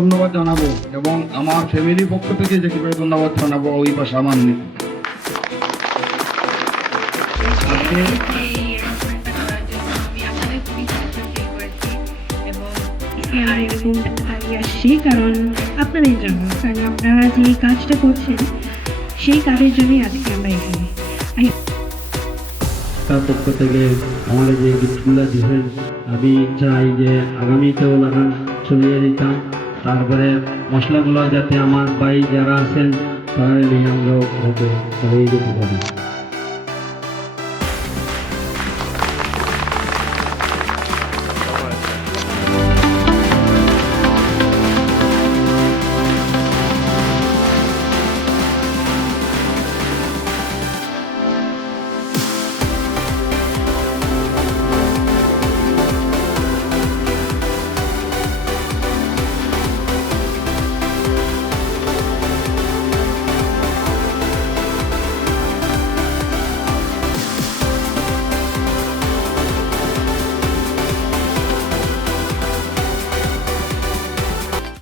ধন্যবাদ জানাবো এবং আমার ফ্যামিলির পক্ষ থেকে যে কিভাবে ধন্যবাদ জানাবো ওই পাশে আমার নেই। আসছি কারণ আপনাদের জন্য, কারণ আপনারা যে কাজটা করছেন সেই কাজের জন্যই আজকে আমরা এখানে। তার পক্ষ থেকে আমাদের যে গিফটগুলো দিয়েছেন আমি চাই যে আগামীতেও লাগান চলিয়ে দিতাম। তারপরে মশলাগুলো যাতে আমার ভাই যারা আছেন তারা নিয়ে আমরাও ঘরে যেতে পারি।